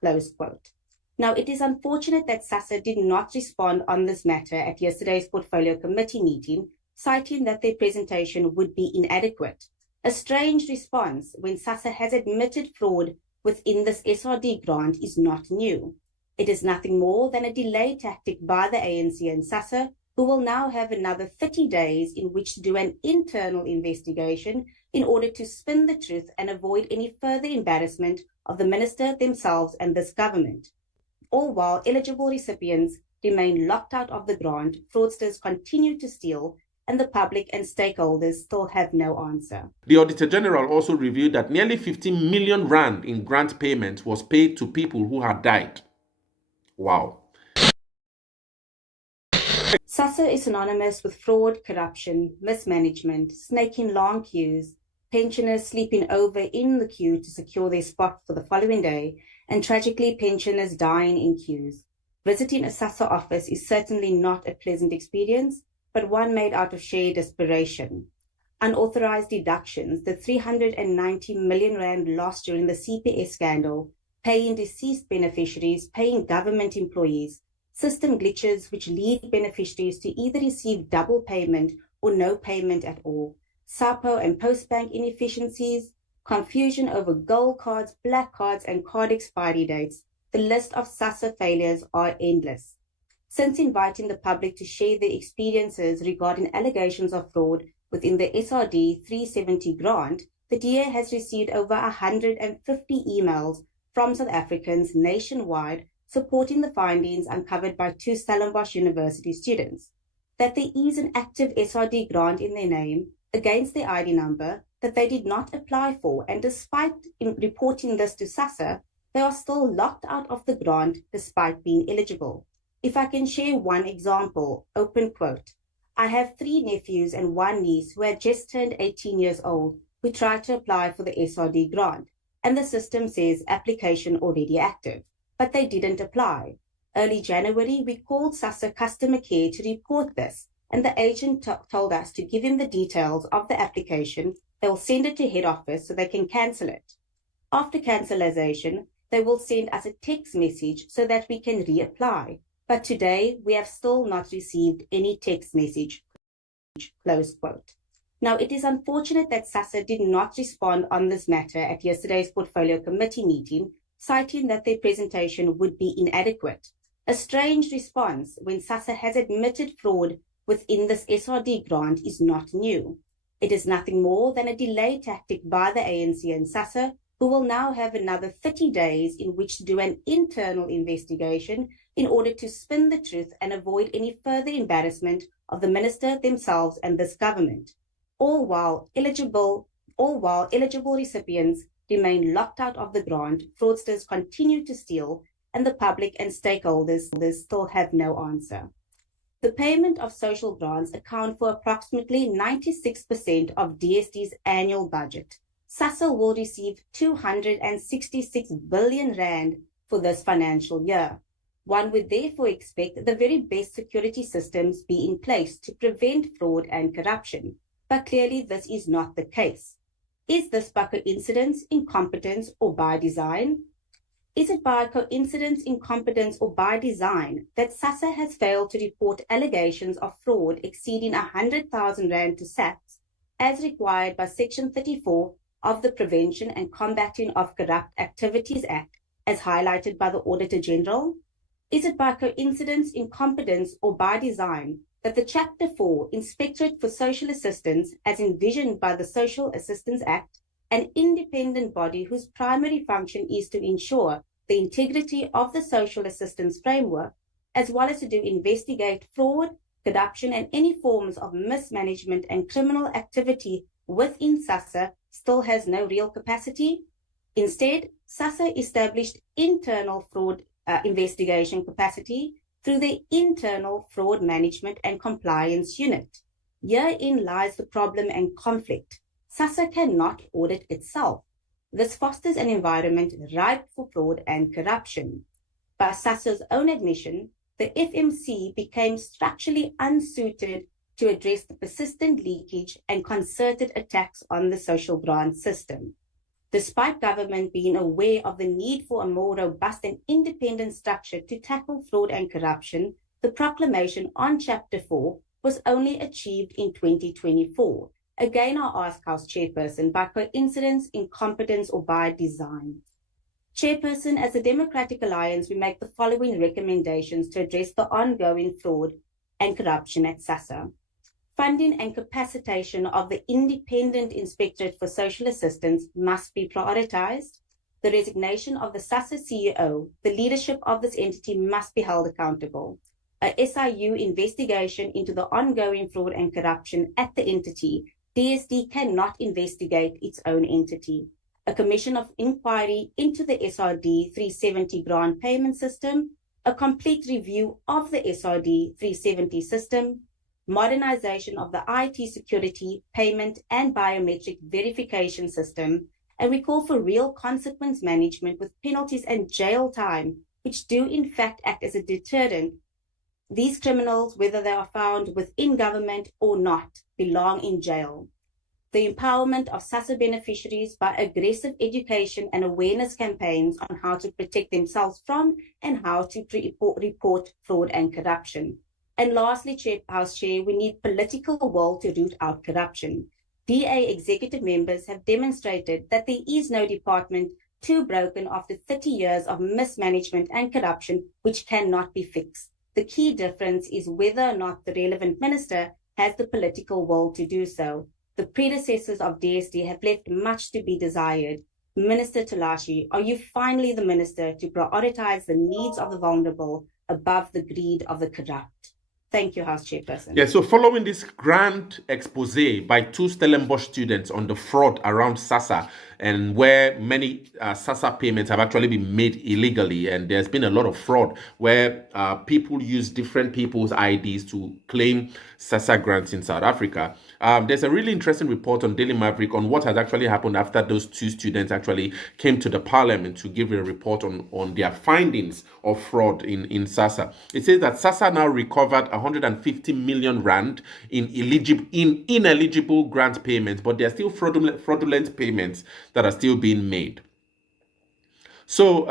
Close quote. Now, it is unfortunate that SASSA did not respond on this matter at yesterday's Portfolio Committee meeting, citing that their presentation would be inadequate. A strange response when SASSA has admitted fraud within this SRD grant is not new. It is nothing more than a delay tactic by the ANC and SASSA, who will now have another 30 days in which to do an internal investigation in order to spin the truth and avoid any further embarrassment of the minister themselves and this government. All while eligible recipients remain locked out of the grant, fraudsters continue to steal, and the public and stakeholders still have no answer. The Auditor General also revealed that nearly 15 million rand in grant payments was paid to people who had died. Wow. SASSA is synonymous with fraud, corruption, mismanagement, snaking long queues, pensioners sleeping over in the queue to secure their spot for the following day, and tragically pensioners dying in queues. Visiting a SASSA office is certainly not a pleasant experience, but one made out of sheer desperation. Unauthorized deductions, the 390 million rand lost during the CPS scandal, paying deceased beneficiaries, paying government employees, system glitches which lead beneficiaries to either receive double payment or no payment at all, SAPO and Postbank inefficiencies, confusion over gold cards, black cards, and card expiry dates. The list of SASSA failures are endless. Since inviting the public to share their experiences regarding allegations of fraud within the SRD 370 grant, the DA has received over 150 emails from South Africans nationwide supporting the findings uncovered by 2 Stellenbosch University students. That there is an active SRD grant in their name against their ID number that they did not apply for, and despite reporting this to SASSA, they are still locked out of the grant despite being eligible. If I can share one example, open quote, I have 3 nephews and 1 niece who had just turned 18 years old who tried to apply for the SRD grant, and the system says application already active, but they didn't apply. Early January, we called SASSA customer care to report this, and the agent told us to give him the details of the application. They'll send it to head office so they can cancel it. After cancellation, they will send us a text message so that we can reapply. But today, we have still not received any text message. Close quote. Now, it is unfortunate that SASSA did not respond on this matter at yesterday's Portfolio Committee meeting, citing that their presentation would be inadequate. A strange response when SASSA has admitted fraud within this SRD grant is not new. It is nothing more than a delay tactic by the ANC and SASSA, who will now have another 30 days in which to do an internal investigation in order to spin the truth and avoid any further embarrassment of the minister themselves and this government. All while eligible recipients remain locked out of the grant, fraudsters continue to steal, and the public and stakeholders still have no answer. The payment of social grants account for approximately 96% of DSD's annual budget. SASSA will receive 266 billion rand for this financial year. One would therefore expect the very best security systems be in place to prevent fraud and corruption, but clearly this is not the case. Is this by coincidence, incompetence, or by design? Is it by coincidence, incompetence, or by design that SASSA has failed to report allegations of fraud exceeding 100,000 rand to SAPS, as required by Section 34 of the Prevention and Combating of Corrupt Activities Act, as highlighted by the Auditor General? Is it by coincidence, incompetence, or by design that the Chapter 4 Inspectorate for Social Assistance, as envisioned by the Social Assistance Act, an independent body whose primary function is to ensure the integrity of the social assistance framework, as well as to investigate fraud, corruption, and any forms of mismanagement and criminal activity within SASSA, still has no real capacity? Instead, SASSA established internal fraud investigation capacity through the Internal Fraud Management and Compliance Unit. Herein lies the problem and conflict. SASSA cannot audit itself. This fosters an environment ripe for fraud and corruption. By SASSA's own admission, the FMC became structurally unsuited to address the persistent leakage and concerted attacks on the social grant system. Despite government being aware of the need for a more robust and independent structure to tackle fraud and corruption, the proclamation on Chapter 4 was only achieved in 2024. Again, I ask House Chairperson, by coincidence, incompetence, or by design? Chairperson, as a Democratic Alliance, we make the following recommendations to address the ongoing fraud and corruption at SASSA. Funding and capacitation of the Independent Inspectorate for Social Assistance must be prioritized. The resignation of the SASSA CEO, the leadership of this entity must be held accountable. A SIU investigation into the ongoing fraud and corruption at the entity. DSD cannot investigate its own entity. A commission of inquiry into the SRD 370 grant payment system. A complete review of the SRD 370 system. Modernization of the IT security, payment, and biometric verification system, and we call for real consequence management with penalties and jail time, which do in fact act as a deterrent. These criminals, whether they are found within government or not, belong in jail. The empowerment of SASSA beneficiaries by aggressive education and awareness campaigns on how to protect themselves from and how to report fraud and corruption. And lastly, House Chair, we need political will to root out corruption. DA executive members have demonstrated that there is no department too broken after 30 years of mismanagement and corruption which cannot be fixed. The key difference is whether or not the relevant minister has the political will to do so. The predecessors of DSD have left much to be desired. Minister Talashi, are you finally the minister to prioritize the needs of the vulnerable above the greed of the corrupt? Thank you, House Chairperson. Yeah, so following this grand expose by 2 Stellenbosch students on the fraud around SASSA and where many SASSA payments have actually been made illegally, and there's been a lot of fraud where people use different people's IDs to claim SASSA grants in South Africa. There's a really interesting report on Daily Maverick on what has actually happened after those 2 students actually came to the parliament to give a report on their findings of fraud in SASSA. It says that SASSA now recovered 150 million rand in ineligible grant payments, but there are still fraudulent payments that are still being made. So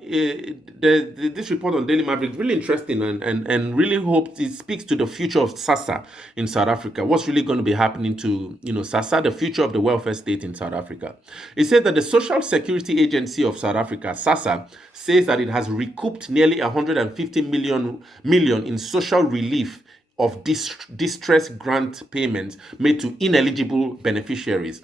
this report on Daily Maverick is really interesting and really hope it speaks to the future of SASSA in South Africa. What's really going to be happening to SASSA, the future of the welfare state in South Africa. It said that the Social Security Agency of South Africa, SASSA, says that it has recouped nearly 150 million in social relief of distress grant payments made to ineligible beneficiaries.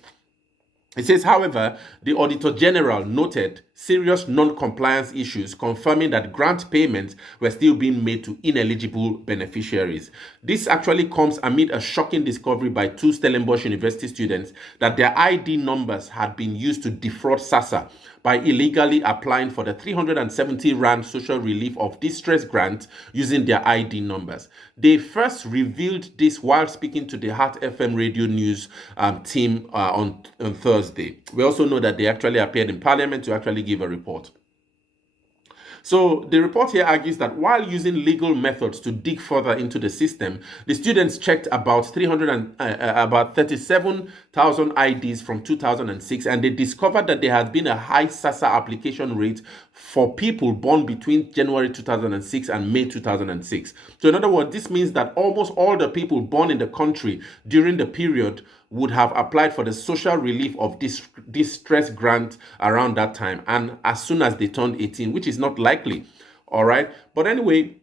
It says, however, the Auditor General noted serious non-compliance issues, confirming that grant payments were still being made to ineligible beneficiaries. This actually comes amid a shocking discovery by 2 Stellenbosch University students that their ID numbers had been used to defraud SASSA by illegally applying for the 370 Rand social relief of distress grant using their ID numbers. They first revealed this while speaking to the Heart FM radio news team on Thursday. We also know that they actually appeared in Parliament to actually give a report. So the report here argues that while using legal methods to dig further into the system, the students checked about 37,000 IDs from 2006, and they discovered that there has been a high SASSA application rate for people born between January 2006 and May 2006. So in other words, this means that almost all the people born in the country during the period would have applied for the social relief of distress grant around that time and as soon as they turned 18, which is not likely. All right. But anyway,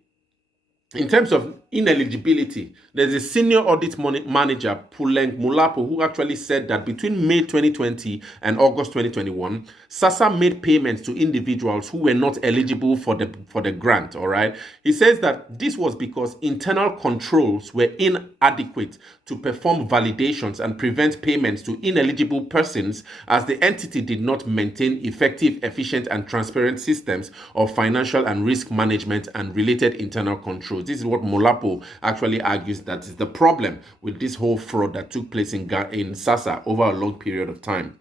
in terms of ineligibility, there's a senior audit manager, Puleng Mulapo, who actually said that between May 2020 and August 2021, SASSA made payments to individuals who were not eligible for the grant. All right. He says that this was because internal controls were inadequate to perform validations and prevent payments to ineligible persons, as the entity did not maintain effective, efficient, and transparent systems of financial and risk management and related internal controls. This is what Molapo actually argues that is the problem with this whole fraud that took place in SASSA over a long period of time.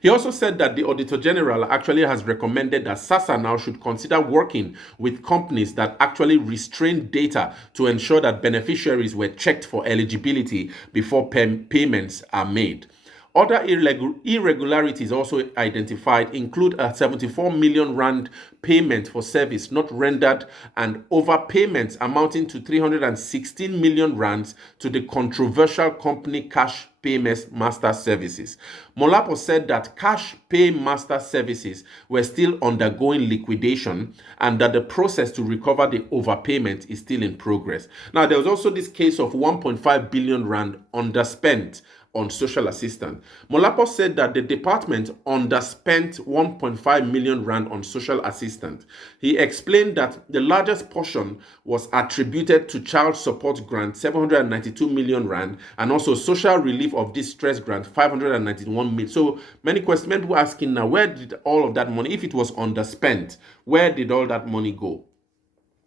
He also said that the Auditor General actually has recommended that SASSA now should consider working with companies that actually restrain data to ensure that beneficiaries were checked for eligibility before payments are made. Other irregularities also identified include a 74 million rand payment for service not rendered and overpayments amounting to 316 million rands to the controversial company Cash Payments Master Services. Molapo said that Cash Pay Master Services were still undergoing liquidation and that the process to recover the overpayment is still in progress. Now, there was also this case of 1.5 billion rand underspent on social assistance. Molapo said that the department underspent 1.5 million rand on social assistance. He explained that the largest portion was attributed to child support grant, 792 million rand, and also social relief of distress grant, 591 million. So many questions, many people asking now, where did all of that money, if it was underspent, where did all that money go?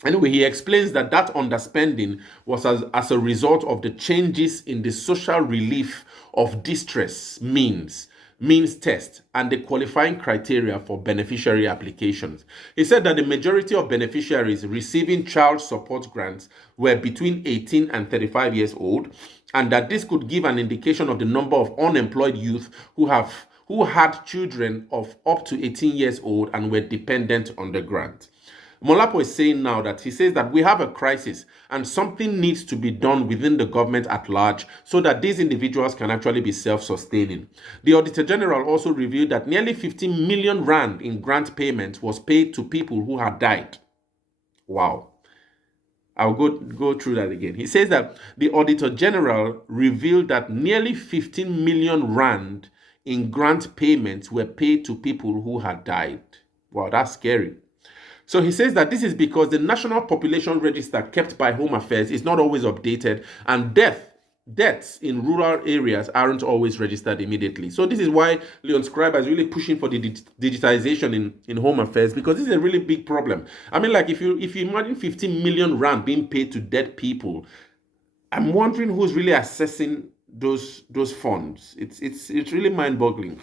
Anyway, he explains that that underspending was as a result of the changes in the social relief of distress means test and the qualifying criteria for beneficiary applications. He said that the majority of beneficiaries receiving child support grants were between 18 and 35 years old, and that this could give an indication of the number of unemployed youth who had children of up to 18 years old and were dependent on the grant. Molapo is saying now that he says that we have a crisis and something needs to be done within the government at large so that these individuals can actually be self-sustaining. The Auditor General also revealed that nearly 15 million rand in grant payments was paid to people who had died. Wow. I'll go through that again. He says that the Auditor General revealed that nearly 15 million rand in grant payments were paid to people who had died. Wow, that's scary. So he says that this is because the National Population Register kept by Home Affairs is not always updated, and deaths in rural areas aren't always registered immediately. So this is why Leon Scriber is really pushing for the digitization in Home Affairs, because this is a really big problem. I mean, like if you imagine 15 million rand being paid to dead people, I'm wondering who's really assessing those funds. It's really mind-boggling.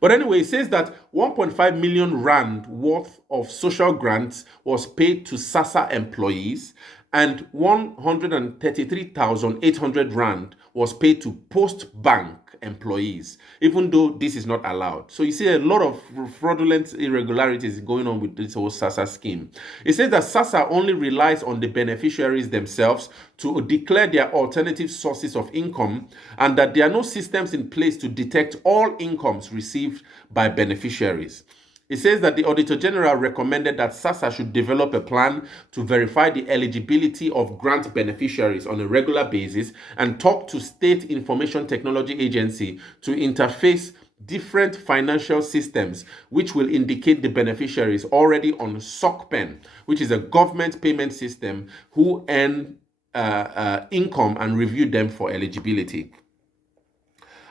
But anyway, it says that 1.5 million rand worth of social grants was paid to SASSA employees, and 133,800 rand was paid to post-bank employees, even though this is not allowed. So you see a lot of fraudulent irregularities going on with this whole SASSA scheme. It says that SASSA only relies on the beneficiaries themselves to declare their alternative sources of income, and that there are no systems in place to detect all incomes received by beneficiaries. It says that the Auditor General recommended that SASSA should develop a plan to verify the eligibility of grant beneficiaries on a regular basis and talk to State Information Technology Agency to interface different financial systems which will indicate the beneficiaries already on SOCPEN, which is a government payment system, who earn income, and review them for eligibility.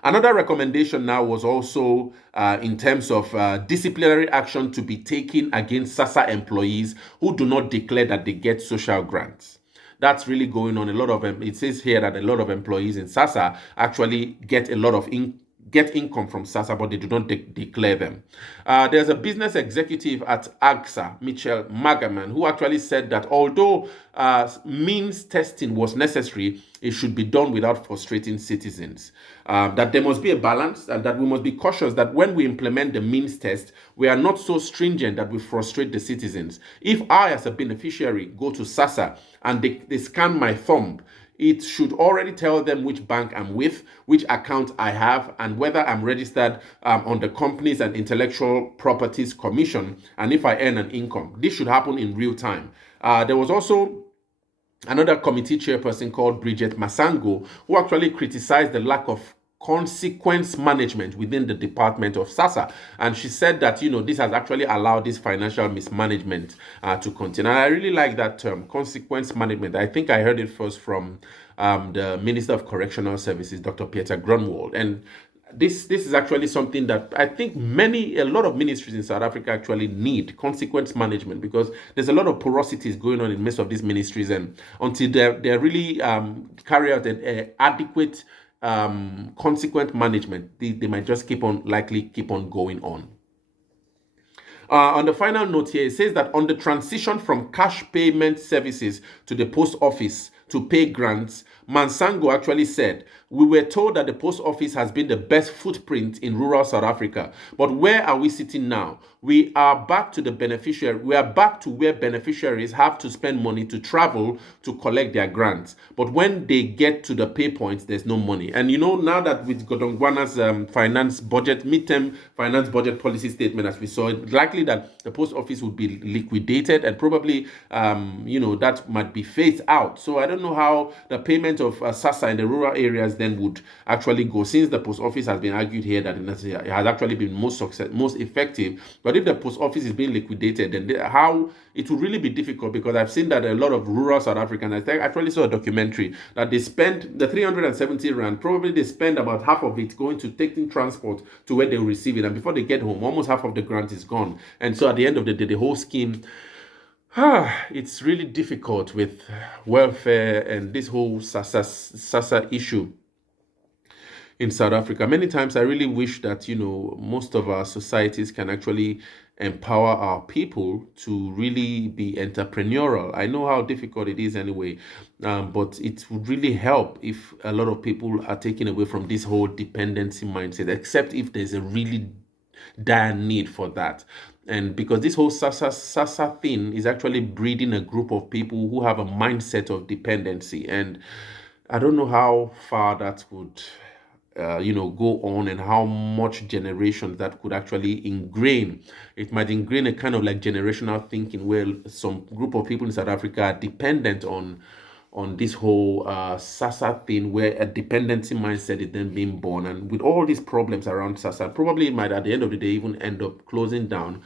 Another recommendation now was also in terms of disciplinary action to be taken against SASSA employees who do not declare that they get social grants. That's really going on. It says here that a lot of employees in SASSA actually get a lot of income from SASSA, but they do not declare them. There's a business executive at AGSA, Mitchell Magaman, who actually said that although means testing was necessary, it should be done without frustrating citizens. That there must be a balance, and that we must be cautious that when we implement the means test, we are not so stringent that we frustrate the citizens. If I, as a beneficiary, go to SASSA and they scan my thumb, it should already tell them which bank I'm with, which account I have, and whether I'm registered on the Companies and Intellectual Properties Commission, and if I earn an income. This should happen in real time. There was also another committee chairperson called Bridget Masango, who actually criticized the lack of consequence management within the department of SASSA, and she said that this has actually allowed this financial mismanagement to continue. And I really like that term, consequence management. I think I heard it first from the Minister of Correctional Services, Dr. Peter Grunwald, and this is actually something that I think a lot of ministries in South Africa actually need, consequence management, because there's a lot of porosities going on in most of these ministries, and until they really carry out an adequate consequent management, they might just keep on going on. On the final note here, it says that on the transition from cash payment services to the post office to pay grants, Mansango actually said, "We were told that the post office has been the best footprint in rural South Africa. But where are we sitting now? We are back to the beneficiary. We are back to where beneficiaries have to spend money to travel to collect their grants. But when they get to the pay points, there's no money." And now that with Godongwana's finance budget, midterm finance budget policy statement, as we saw, it's likely that the post office would be liquidated, and probably, that might be phased out. So I don't know how the payment of SASSA in the rural areas then would actually go, since the post office has been argued here that it has actually been most effective. But if the post office is being liquidated, then how it would really be difficult, because I've seen that a lot of rural South Africans, I actually saw a documentary that they spend the 370 rand, probably they spend about half of it going to taking transport to where they will receive it, and before they get home, almost half of the grant is gone. And so at the end of the day, the whole scheme, it's really difficult with welfare and this whole SASSA issue in South Africa. Many times I really wish that, most of our societies can actually empower our people to really be entrepreneurial. I know how difficult it is anyway, but it would really help if a lot of people are taken away from this whole dependency mindset, except if there's a really dire need for that. And because this whole SASSA thing is actually breeding a group of people who have a mindset of dependency. And I don't know how far that would go on, and how much generations that could actually ingrain. It might ingrain a kind of like generational thinking, where some group of people in South Africa are dependent on this whole SASSA thing, where a dependency mindset is then being born. And with all these problems around SASSA, probably might at the end of the day even end up closing down.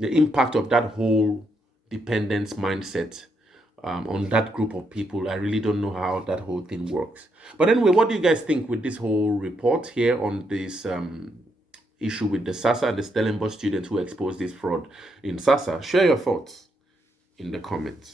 The impact of that whole dependence mindset on that group of people, I really don't know how that whole thing works. But anyway, what do you guys think with this whole report here on this issue with the SASSA and the Stellenbosch students who exposed this fraud in SASSA? Share your thoughts in the comments.